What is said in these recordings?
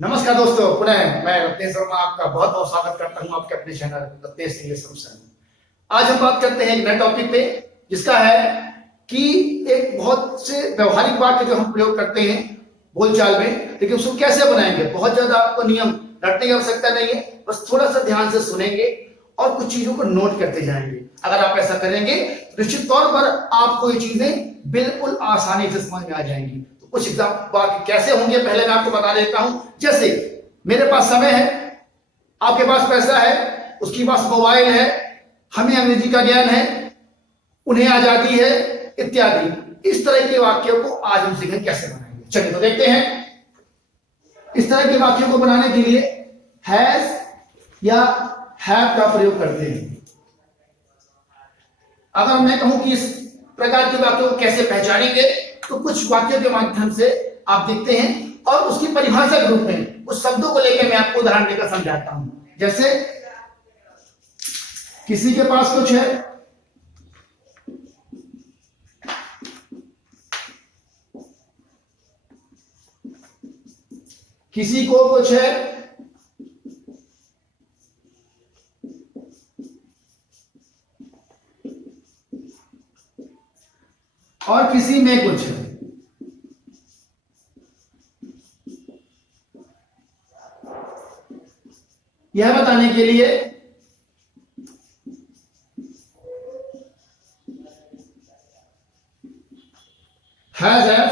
नमस्कार दोस्तों, पुनः मैं रत्नेश शर्मा आपका बहुत बहुत स्वागत करता हूं आपके अपने चैनल रत्नेश इंग्लिश सॉल्यूशन। आज हम बात करते हैं एक नए टॉपिक पे, जिसका है कि एक बहुत से व्यवहारिक वाक्य जो हम प्रयोग करते हैं बोलचाल में, लेकिन उसको कैसे बनाएंगे। बहुत ज्यादा आपको नियम रटने की आवश्यकता नहीं है, बस थोड़ा सा ध्यान से सुनेंगे और कुछ चीजों को नोट करते जाएंगे। अगर आप ऐसा करेंगे तो निश्चित तौर पर आपको ये चीजें बिल्कुल आसानी से समझ में आ जाएंगी। तो कुछ वाक्य कैसे होंगे पहले मैं आपको बता देता हूं। जैसे मेरे पास समय है, आपके पास पैसा है, उसके पास मोबाइल है, हमें अंग्रेजी का ज्ञान है, उन्हें आजादी है, इत्यादि। इस तरह के वाक्यों को आज हम सीखेंगे कैसे बनाएंगे। चलिए तो देखते हैं। इस तरह के वाक्यों को बनाने के लिए हैज या हैव का प्रयोग करते हैं। अगर मैं कहूं कि इस प्रकार के वाक्यों को कैसे पहचानेंगे, तो कुछ वाक्यों के माध्यम से आप देखते हैं और उसकी परिभाषा के रूप में उस शब्दों को लेकर मैं आपको उदाहरण देकर समझाता हूं। जैसे किसी के पास कुछ है, किसी को कुछ है, और किसी में कुछ है। यह बताने के लिए हैज हैव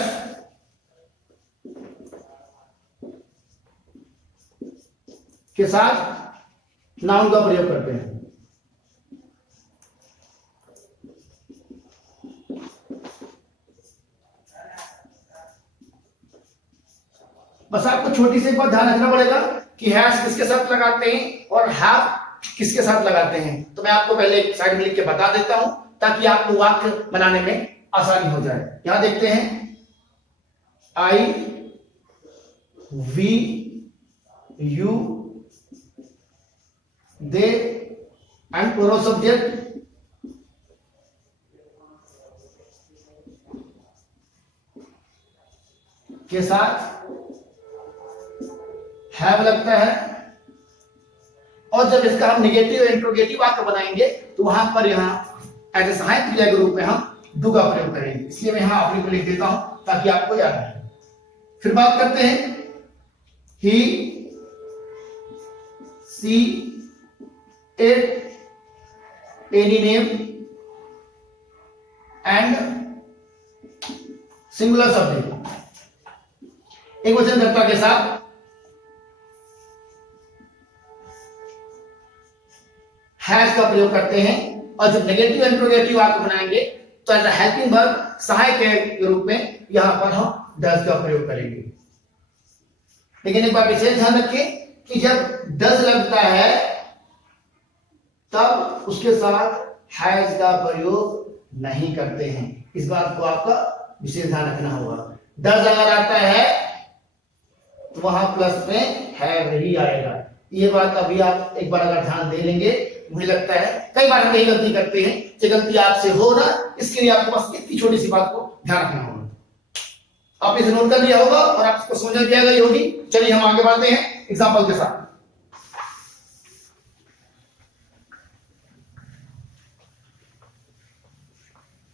के साथ नाउन का प्रयोग करते हैं। बस आपको छोटी सी एक बात ध्यान रखना पड़ेगा कि हैज किसके साथ लगाते हैं और हैव किसके साथ लगाते हैं। तो मैं आपको पहले एक साइड में लिख के बता देता हूं ताकि आपको वाक्य बनाने में आसानी हो जाए। यहां देखते हैं, I, we, you, they and plural subject के साथ हैव लगता है। और जब इसका हम निगेटिव इंट्रोगेटिव वाक्य बनाएंगे तो वहां पर यहां एज सहायक क्रिया के रूप में हम डू का प्रयोग करेंगे। इसलिए मैं यहां अपने को लिख देता हूं ताकि आपको याद आए। फिर बात करते हैं, he, she, it, any name and singular subject एक वचनकर्ता के साथ हैज का प्रयोग करते हैं। और जब नेगेटिव इंट्रोगेटिव वाक्य बनाएंगे तो एज अ हेल्पिंग वर्ब सहायक के रूप में यहां पर हम डज का प्रयोग करेंगे। लेकिन एक बात विशेष ध्यान रखें कि जब डज लगता है तब उसके साथ हैज का प्रयोग नहीं करते हैं। इस बात को आपका विशेष ध्यान रखना होगा। डज अगर आता है तो वहां प्लस में हैव ही आएगा। ये बात अभी आप एक बार अगर ध्यान दे लेंगे, मुझे लगता है कई बार हम यही गलती करते हैं। कि गलती आपसे हो ना, इसके लिए आपको बस इतनी छोटी सी बात को ध्यान रखना होगा। आपने इसे नोट कर लिया होगा और आपको समझ में आ गई होगी। चलिए हम आगे बढ़ते हैं एग्जांपल के साथ।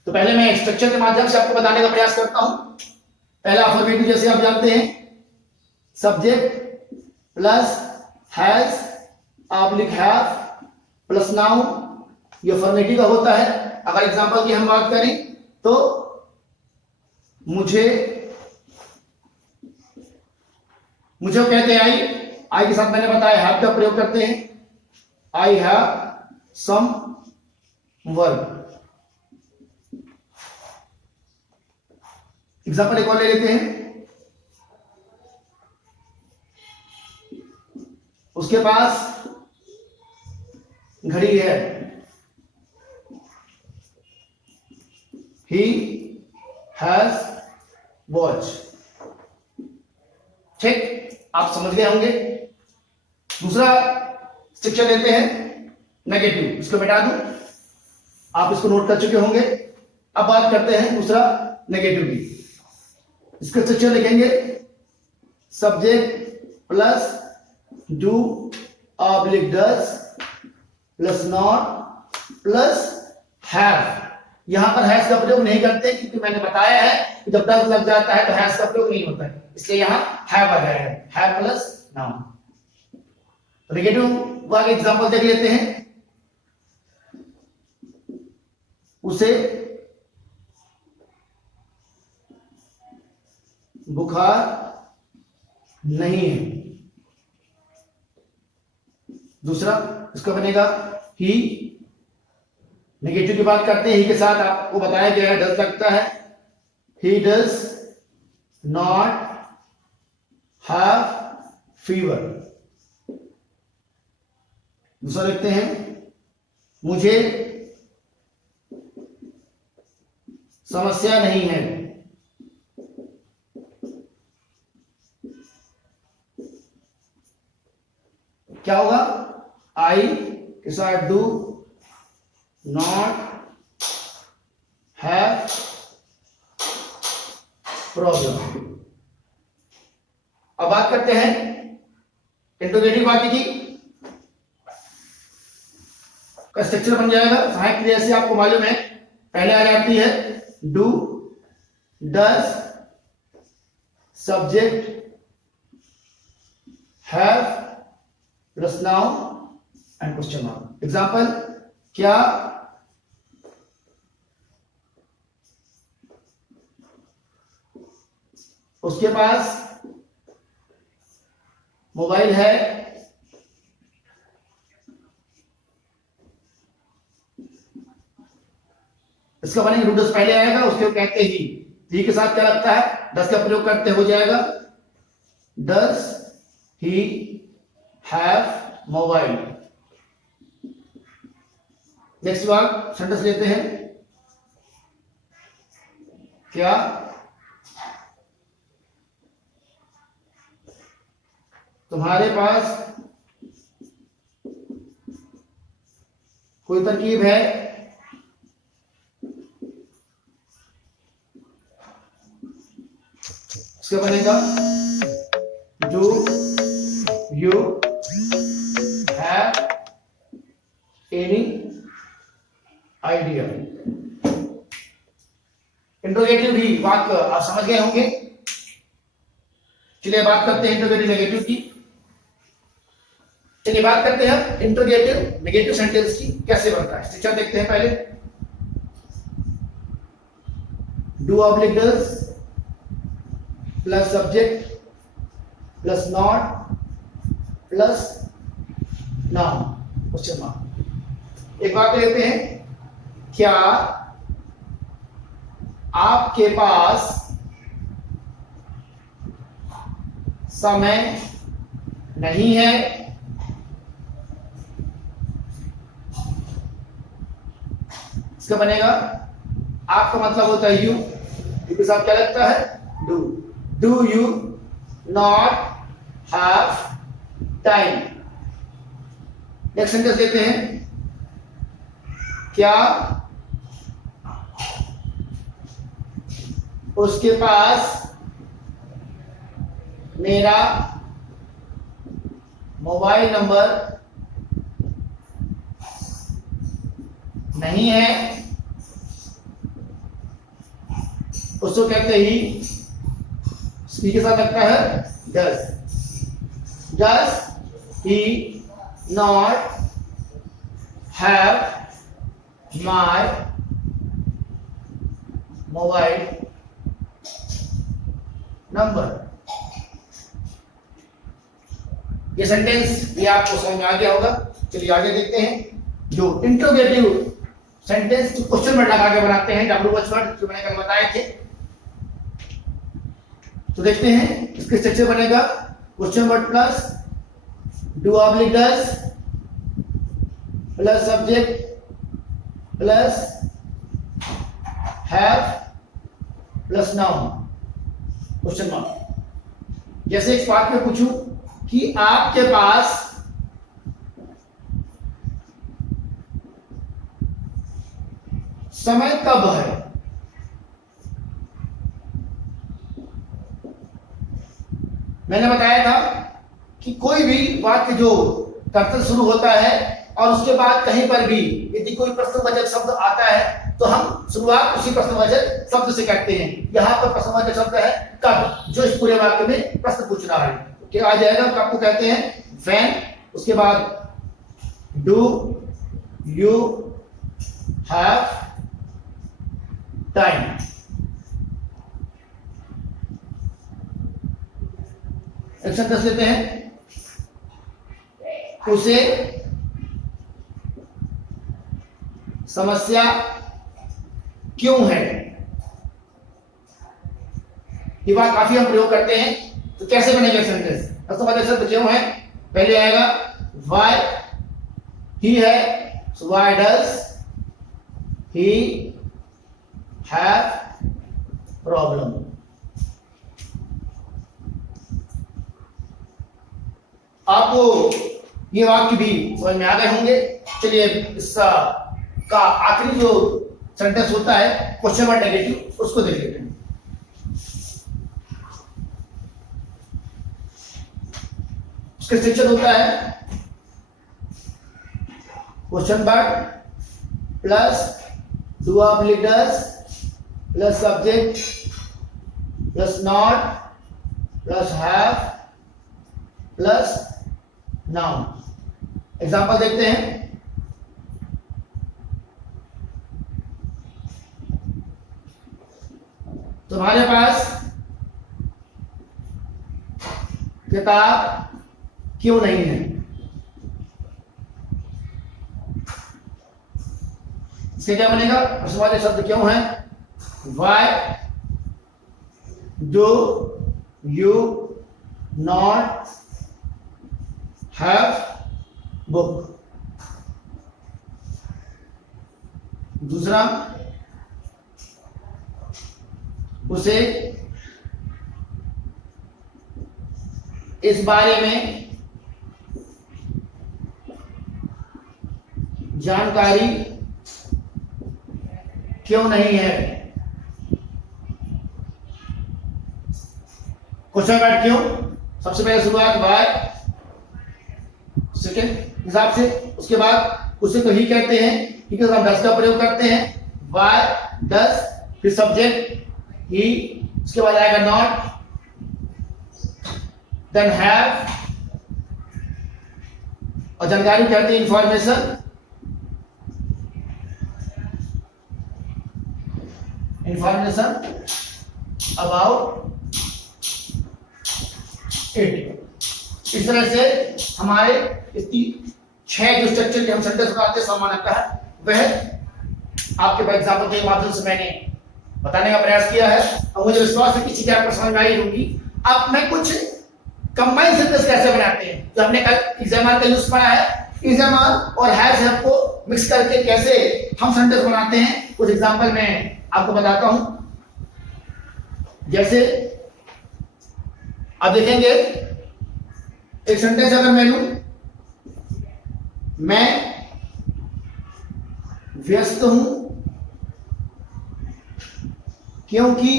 तो पहले मैं स्ट्रक्चर के माध्यम से आपको बताने का प्रयास करता हूं। पहला अफर्मेटिव, जैसे आप जानते हैं, subject plus has oblique have plus noun, ये अफर्मेटिव का होता है। अगर एग्जांपल की हम बात करें तो मुझे कहते हैं आई के साथ मैंने बताया हैव का प्रयोग करते हैं। I have some work. Example एक और ले लेते हैं। उसके पास घड़ी है, he has watch। ठीक, आप समझ गए होंगे। दूसरा स्ट्रक्चर लेते हैं नेगेटिव, इसको मिटा दूं, आप इसको नोट कर चुके होंगे। अब बात करते हैं दूसरा नेगेटिव की। इसका स्ट्रक्चर लिखेंगे, subject plus do oblique does plus not plus have. यहां पर हैज का प्रयोग नहीं करते क्योंकि मैंने बताया है कि जब डज लग जाता है तो हैज का प्रयोग नहीं होता है, इसलिए यहां हैव आ जाएगा, हैव प्लस नाउन। नेगेटिव वाले एग्जांपल देख लेते हैं। उसे बुखार नहीं है। दूसरा इसका बनेगा ही। नेगेटिव की बात करते हैं, ही के साथ आपको बताया गया है डज लगता है। He does not have fever. दूसरा देखते हैं, मुझे समस्या नहीं है। क्या होगा? आई के साथ डू नॉट हैव प्रॉब्लम। अब बात करते हैं इंट्रोगेटिव वाक्य की। का स्ट्रक्चर बन जाएगा सहायक क्रिया से, आपको मालूम है पहले आ जाती है do, does, subject, have plus noun and question mark. Example, क्या उसके पास मोबाइल है? इसका बनेगा डू डज पहले आएगा, उसके कहते ही के साथ क्या लगता है? डज का प्रयोग करते हो जाएगा does he have mobile. Next word sentence लेते हैं, क्या तुम्हारे पास कोई तरकीब है? इसका बनेगा do you have any idea. Interrogative भी वाक्य आप समझ गए होंगे। चलिए बात करते हैं इंट्रोगेटिव नेगेटिव की। चलिए बात करते हैं इंट्रोगेटिव नेगेटिव सेंटेंस की कैसे बनता है। स्ट्रक्चर देखते हैं पहले। Do oblique does plus subject plus not plus noun question mark. एक बात लेते हैं, क्या आपके पास समय नहीं है? इसका बनेगा, आपका मतलब होता है यू के साथ क्या लगता है? Do. Do you not have time. Next sentence लेते हैं, क्या उसके पास मेरा मोबाइल नंबर नहीं है? उसको कहते ही सी के साथ लगता है does. Does he not have my mobile number. ये सेंटेंस भी आपको समझ में आ गया होगा। चलिए आगे देखते हैं जो इंट्रोगेटिव सेंटेंस क्वेश्चन वर्ड लगा के बनाते हैं, डब्ल्यू वर्ड जो मैंने कल बताए थे। तो देखते हैं इसके स्ट्रक्चर बनेगा question word plus do oblique does plus subject plus have plus noun question mark. जैसे इस पार्ट में पूछूं कि आपके पास समय कब है? मैंने बताया था कि कोई भी वाक्य जो कर्तव्य शुरू होता है और उसके बाद कहीं पर भी यदि कोई प्रश्नवाचक शब्द आता है तो हम शुरुआत उसी प्रश्नवाचक शब्द से करते हैं। यहाँ पर प्रश्नवाचक शब्द है कब, जो इस पूरे वाक्य में प्रश्न पूछ रहा है। क्या आ जाएगा, कब को कहते हैं व्हेन, उसके बाद डू यू हैव टाइम। एक सेंटेंस लेते हैं, उसे समस्या क्यों है। ये बात काफी हम प्रयोग करते हैं, तो कैसे बनेगा सेंटेंस। सबसे पहले शब्द क्यों है, पहले आएगा व्हाई, ही है, so why does he have problem. आपको ये वाक्य भी समझ में आ गए होंगे। चलिए इसका का आखिरी जो सेंटेंस होता है क्वेश्चन वर्ड नेगेटिव, उसको देख लेते हैं। उसका स्ट्रक्चर होता है question word plus do oblique does plus subject plus not plus have plus noun. Example देखते हैं। तुम्हारे पास किताब क्यों नहीं है। इसके क्या बनेगा, प्रश्नवाचक शब्द क्यों है, why do you not have book. दूसरा, उसे इस बारे में जानकारी क्यों नहीं है। क्वेश्चन वर्ड क्यों, सबसे पहले शुरुआत बाय, सेकेंड हिसाब से, उसके बाद उसे तो ही कहते हैं, ठीक है, हम डस का प्रयोग करते हैं, बाय डस, फिर सब्जेक्ट ही, उसके बाद आएगा नॉट, देन हैव, और जानकारी कहते हैं इंफॉर्मेशन, इंफॉर्मेशन अबाउट इट। इस तरह से हमारे इसकी 6 जो स्ट्रक्चर के हम सेंटेंस बनाते हैं सामान्यतः वह आपके एग्जाम्पल के माध्यम से मैंने बताने का प्रयास किया है, और मुझे विश्वास है कि चीजें आपको समझ में आई होंगी। अब मैं कुछ कंबाइन सेंटेंस कैसे बनाते हैं, जो हमने कल इज़ामार का यूज पढ़ा है, इज़ामार और हैज हैव को मिक्स करके कैसे हम सेंटेंस बनाते हैं, कुछ एग्जांपल मैं आपको बताता हूं। जैसे अब देखेंगे, एक सेंटेंस अगर मैं लूं, मैं व्यस्त हूं क्योंकि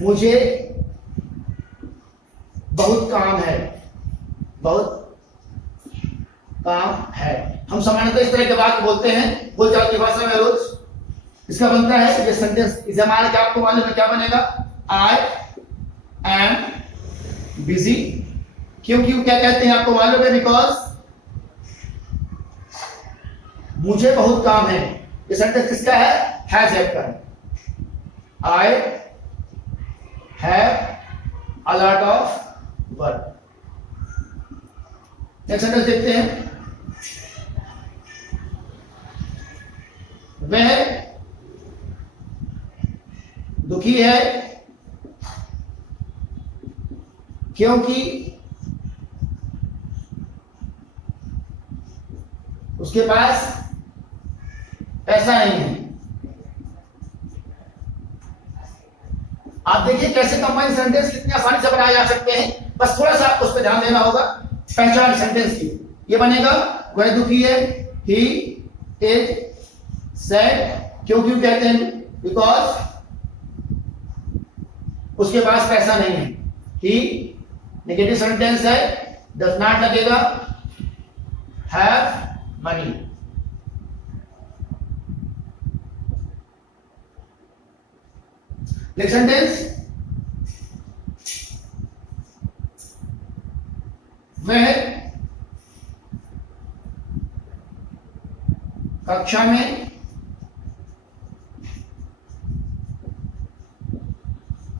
मुझे बहुत काम है, बहुत काम है। हम सामान्यतः इस तरह के वाक्य बोलते हैं बोलचाल की भाषा में रोज। इसका बनता है ये सेंटेंस इज़ामार का आपको मालूम है क्या बनेगा, आई एम बिजी। क्योंकि क्या कहते हैं आपको मालूम है, बिकॉज मुझे बहुत काम है। ये सेंटेंस किसका है, हैज हैव का है। I have a lot of work. Next sentence देखते हैं, वह दुखी है क्योंकि उसके पास पैसा नहीं है। आप देखिए कैसे कंबाइन सेंटेंस कितनी आसानी से बनाए जा सकते हैं, बस थोड़ा सा आपको उस पर ध्यान देना होगा। पहचान सेंटेंस की ये बनेगा, वह दुखी है, ही इज सैड। क्यों कहते हैं, बिकॉज उसके पास पैसा नहीं है। ही नेगेटिव सेंटेंस है, डज नॉट लगेगा, हैव मनी। नेक्स्ट सेंटेंस, वह कक्षा में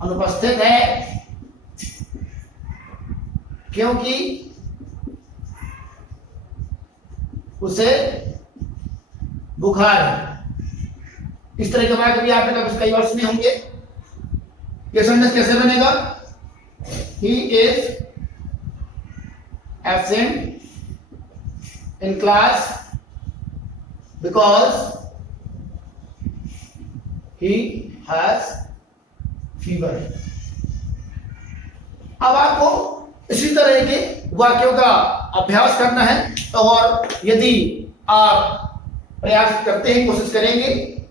अनुपस्थित है क्योंकि उसे बुखार है। इस तरह के वाक्य भी आपने कभी कई बार सुने होंगे। ये सेंटेंस कैसे बनेगा? He is absent in class because he has fever. अब आपको इसी तरह के वाक्यों का अभ्यास करना है, और यदि आप प्रयास करते हैं, कोशिश करेंगे,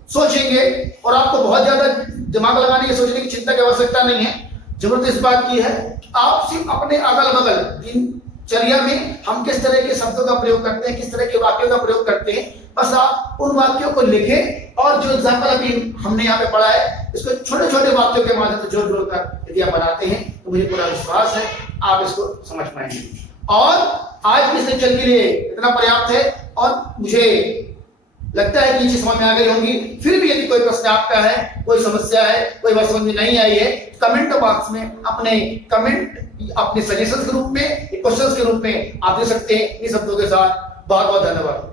सोचेंगे, और आपको बहुत ज्यादा दिमाग लगाने की, सोचने की, चिंता की आवश्यकता नहीं है। जरूरत इस बात की है आप सिर्फ अपने अगल बगल दिनचर्या में हम किस तरह के शब्दों का प्रयोग करते हैं, किस तरह के वाक्यों का प्रयोग करते हैं, बस आप उन वाक्यों को लिखें, और जो एग्जाम्पल अभी हमने यहाँ पे पढ़ा है इसको छोटे छोटे वाक्यों के माध्यम से जोड़ जोड़कर यदि आप बनाते हैं तो मुझे पूरा विश्वास है आप इसको समझ पाएंगे। और आज के इस लेक्चर के लिए इतना पर्याप्त है, और मुझे लगता है कि चीज समझ में आ गई होंगी। फिर भी यदि कोई प्रश्न आपका है, कोई समस्या है, कोई बात समझ में नहीं आई है, कमेंट बॉक्स में अपने कमेंट अपने सजेशन के रूप में, क्वेश्चन के रूप में आप दे सकते हैं। इन शब्दों के साथ बहुत बहुत धन्यवाद।